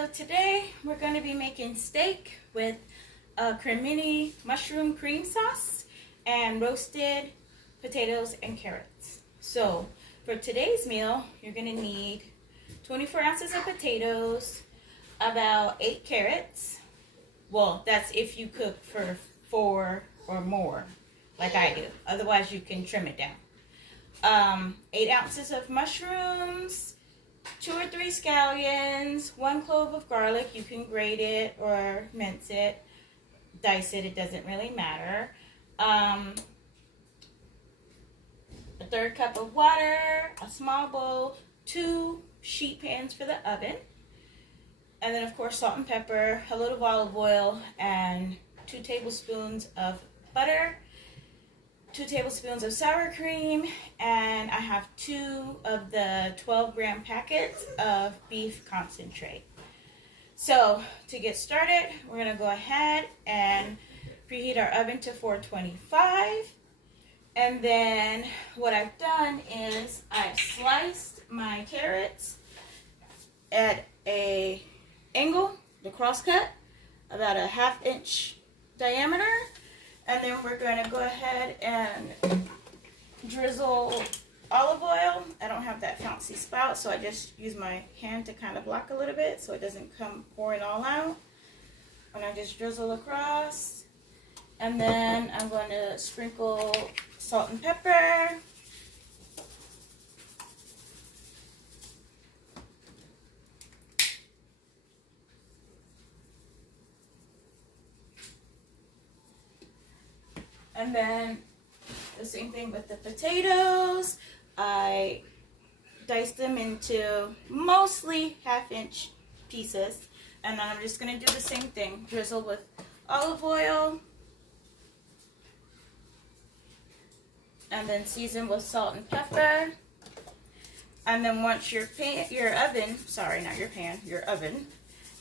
So today we're going to be making steak with cremini mushroom cream sauce and roasted potatoes and carrots. So for today's meal, you're going to need 24 ounces of potatoes, about 8 carrots. Well, that's if you cook for 4 or more, like I do. Otherwise, you can trim it down. 8 ounces of mushrooms, 2 or 3 scallions, 1 clove of garlic. You can grate it or mince it, dice it, it doesn't really matter. A 1/3 cup of water, a small bowl, 2 sheet pans for the oven, and then of course salt and pepper, a little olive oil, and 2 tablespoons of butter, 2 tablespoons of sour cream, and I have 2 of the 12-gram packets of beef concentrate. So to get started, we're going to go ahead and preheat our oven to 425. And then what I've done is I've sliced my carrots at a angle, the cross cut, about a 1/2 inch diameter. And then we're going to go ahead and drizzle olive oil. I don't have that fancy spout, so I just use my hand to kind of block a little bit so it doesn't come pouring all out. And I just drizzle across. And then I'm going to sprinkle salt and pepper. And then the same thing with the potatoes. I diced them into mostly 1/2 inch pieces. And then I'm just going to do the same thing. Drizzle with olive oil. And then season with salt and pepper. And then once your oven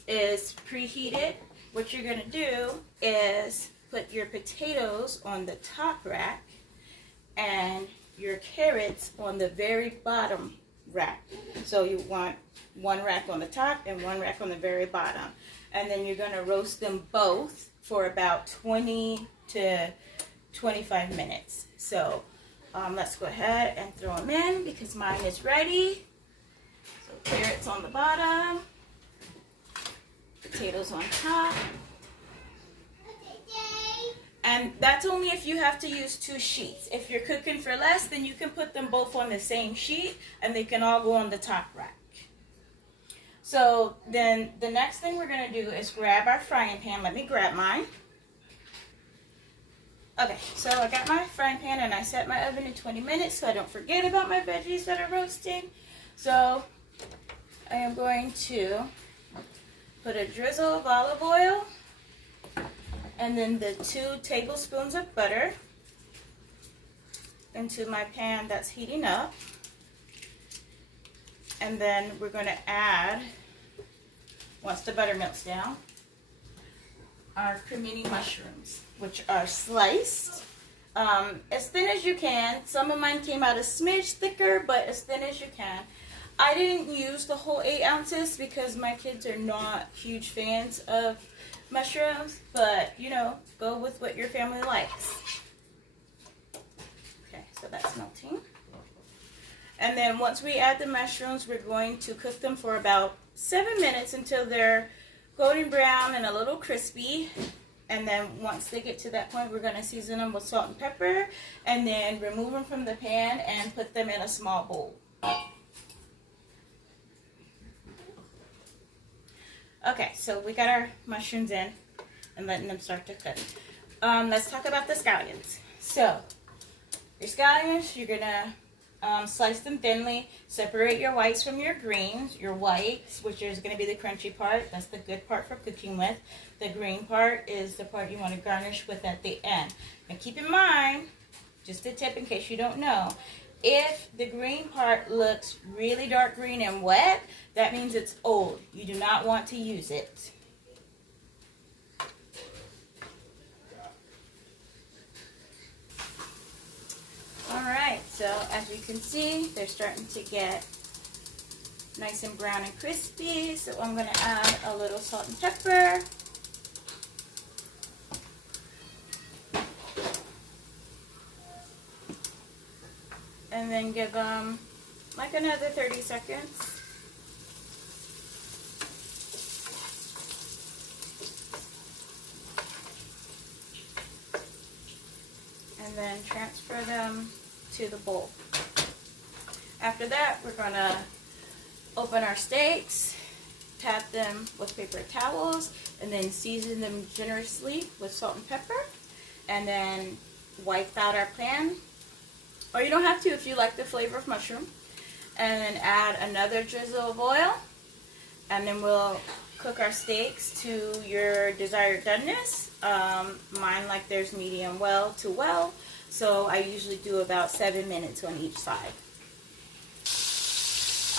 is preheated, what you're going to do is put your potatoes on the top rack and your carrots on the very bottom rack. So you want 1 rack on the top and 1 rack on the very bottom. And then you're going to roast them both for about 20 to 25 minutes. So let's go ahead and throw them in because mine is ready. So carrots on the bottom, potatoes on top. And that's only if you have to use 2 sheets. If you're cooking for less, then you can put them both on the same sheet and they can all go on the top rack. So then the next thing we're going to do is grab our frying pan. Let me grab mine. Okay, so I got my frying pan and I set my oven in 20 minutes so I don't forget about my veggies that are roasting. So I am going to put a drizzle of olive oil and then the 2 tablespoons of butter into my pan that's heating up. And then we're going to add, once the butter melts down, our cremini mushrooms, which are sliced as thin as you can. Some of mine came out a smidge thicker, but as thin as you can. I didn't use the whole 8 ounces because my kids are not huge fans of mushrooms, but you know, go with what your family likes. Okay, so that's melting. And then once we add the mushrooms, we're going to cook them for about 7 minutes until they're golden brown and a little crispy. And then once they get to that point, we're going to season them with salt and pepper and then remove them from the pan and put them in a small bowl. Okay, so we got our mushrooms in and letting them start to cook. Let's talk about the scallions. So, your scallions, you're going to slice them thinly. Separate your whites from your greens. Your whites, which is going to be the crunchy part, that's the good part for cooking with. The green part is the part you want to garnish with at the end. Now keep in mind, just a tip in case you don't know, if the green part looks really dark green and wet, that means it's old. You do not want to use it. Alright, so as you can see, they're starting to get nice and brown and crispy. So I'm going to add a little salt and pepper. And then give them like another 30 seconds. And then transfer them to the bowl. After that, we're going to open our steaks, pat them with paper towels, and then season them generously with salt and pepper. And then wipe out our pan. Or you don't have to if you like the flavor of mushroom. And then add another drizzle of oil. And then we'll cook our steaks to your desired doneness. Mine like there's medium well to well. So I usually do about 7 minutes on each side.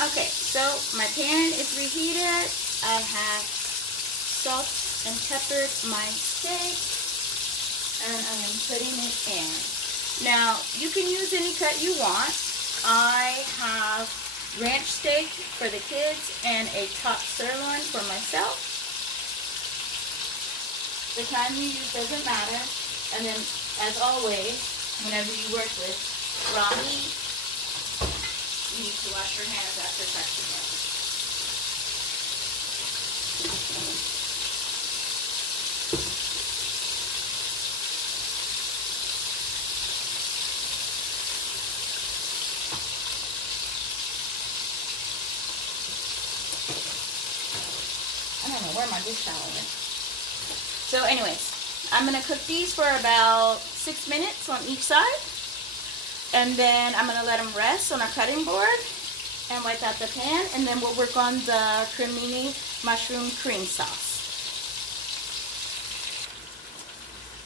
Okay, so my pan is reheated. I have salt and peppered my steak. And I am putting it in. Now, you can use any cut you want. I have ranch steak for the kids and a top sirloin for myself. The kind you use doesn't matter. And then, as always, whenever you work with raw meat, you need to wash your hands after touching it. I don't know where my dish towel went. So anyways, I'm going to cook these for about 6 minutes on each side. And then I'm going to let them rest on our cutting board and wipe out the pan. And then we'll work on the Cremini mushroom cream sauce.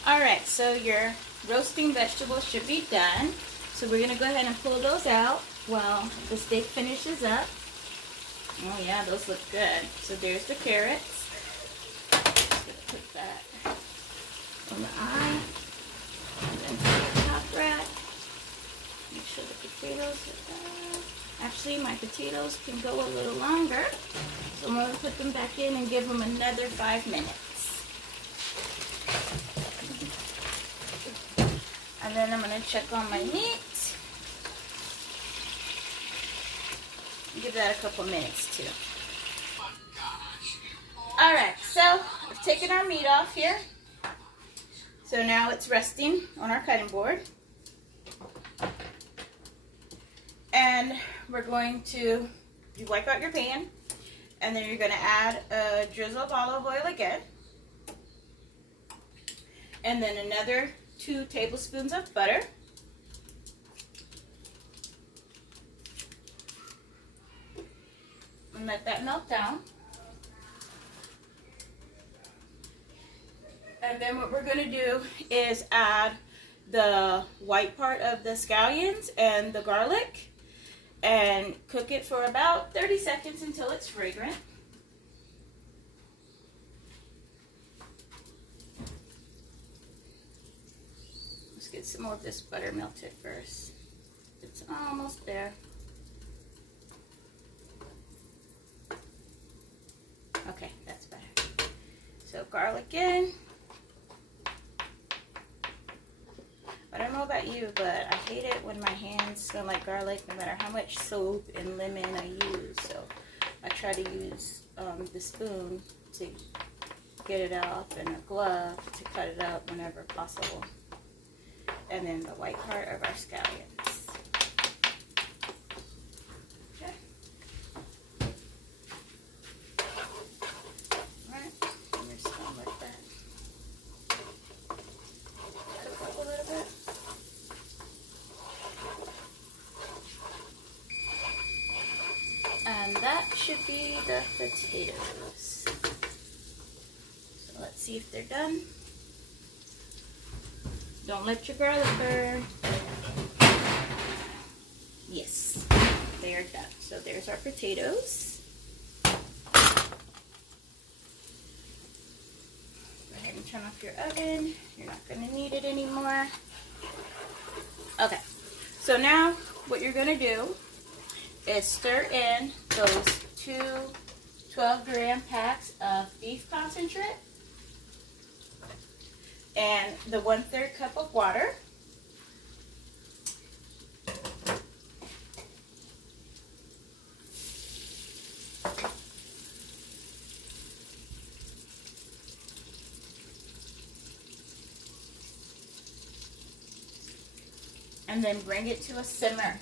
Alright, so your roasting vegetables should be done. So we're going to go ahead and pull those out while the steak finishes up. Oh yeah, those look good. So there's the carrots. Just gonna put that on the eye. And then put the top rack. Make sure the potatoes are done. Actually, my potatoes can go a little longer. So I'm gonna put them back in and give them another 5 minutes. And then I'm gonna check on my meat. Give that a couple minutes too. Alright, so I've taken our meat off here. So now it's resting on our cutting board. And we're going to, you wipe out your pan, and then you're going to add a drizzle of olive oil again. And then another 2 tablespoons of butter. And let that melt down. And then what we're going to do is add the white part of the scallions and the garlic and cook it for about 30 seconds until it's fragrant. Let's get some more of this butter melted first. It's almost there. Okay, that's better. So garlic in. I don't know about you, but I hate it when my hands smell like garlic no matter how much soap and lemon I use. So I try to use the spoon to get it off and a glove to cut it up whenever possible. And then the white part of our scallions. And that should be the potatoes. So let's see if they're done. Don't let your garlic burn. Yes, they are done. So there's our potatoes. Go ahead and turn off your oven. You're not going to need it anymore. Okay, so now what you're going to do is stir in those two 12-gram packs of beef concentrate and the 1/3 cup of water. And then bring it to a simmer.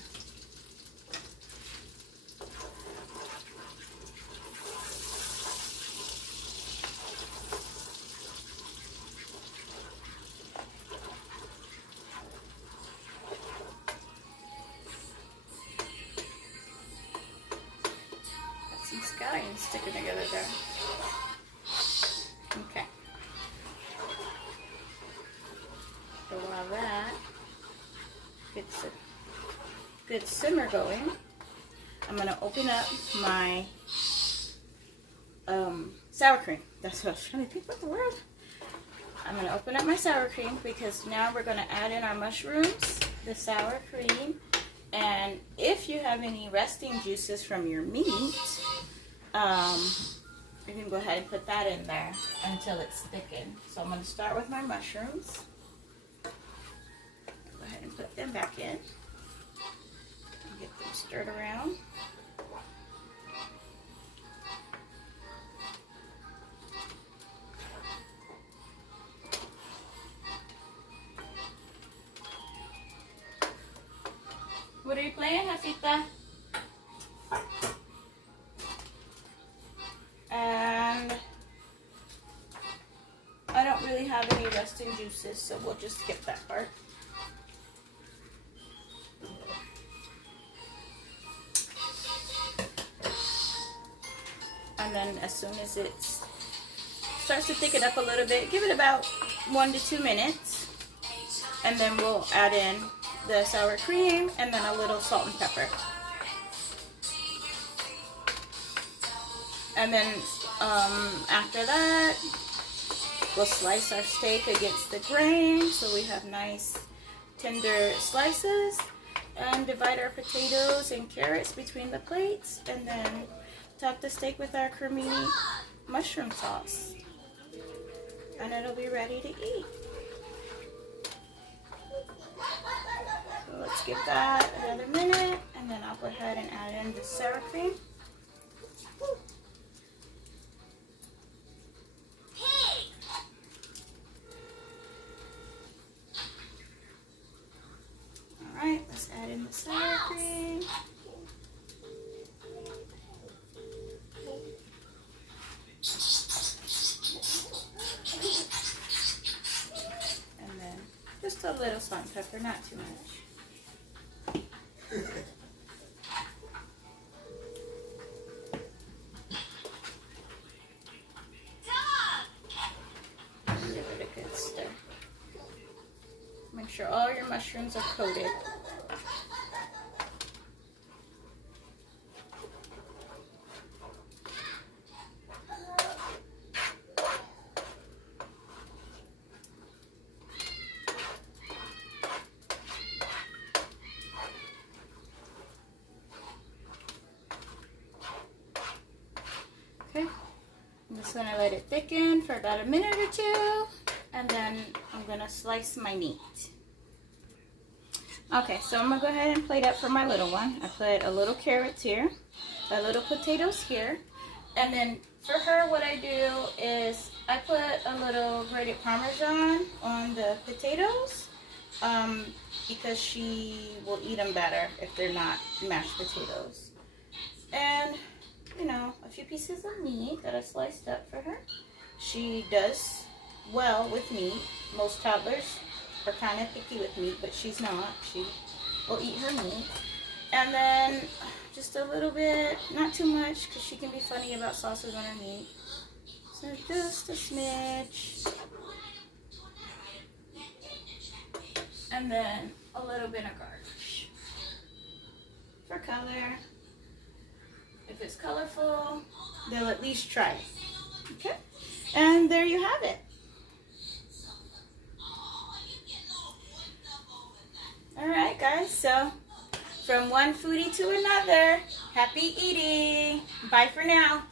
Got some scallions sticking together there. Okay. So while that gets a good simmer going, I'm going to open up my sour cream. That's what I was trying to think about the word. I'm going to open up my sour cream because now we're going to add in our mushrooms, the sour cream, and if you have any resting juices from your meat, you can go ahead and put that in there until it's thickened. So I'm going to start with my mushrooms. Go ahead and put them back in. Get them stirred around. What are you playing, Jacita? And I don't really have any resting juices, so we'll just skip that part. And then as soon as it starts to thicken up a little bit, give it about 1 to 2 minutes. And then we'll add in the sour cream and then a little salt and pepper. And then after that, we'll slice our steak against the grain so we have nice tender slices, and divide our potatoes and carrots between the plates, and then top the steak with our Cremini mushroom sauce, and it'll be ready to eat. So let's give that another minute, and then I'll go ahead and add in the sour cream. Alright, let's add in the sour cream. And then just a little salt and pepper, not too much. Give it a good stir. Make sure all your mushrooms are coated. Okay, I'm just going to let it thicken for about a minute or two, and then I'm going to slice my meat. Okay, so I'm going to go ahead and plate up for my little one. I put a little carrots here, a little potatoes here, and then for her what I do is I put a little grated Parmesan on the potatoes because she will eat them better if they're not mashed potatoes. And you know, a few pieces of meat that I sliced up for her. She does well with meat. Most toddlers are kind of picky with meat, but she's not. She will eat her meat. And then just a little bit, not too much, because she can be funny about sauces on her meat. So just a smidge. And then a little bit of garnish for color. If it's colorful, they'll at least try it. Okay? And there you have it. Alright guys, so From one foodie to another, happy eating. Bye for now.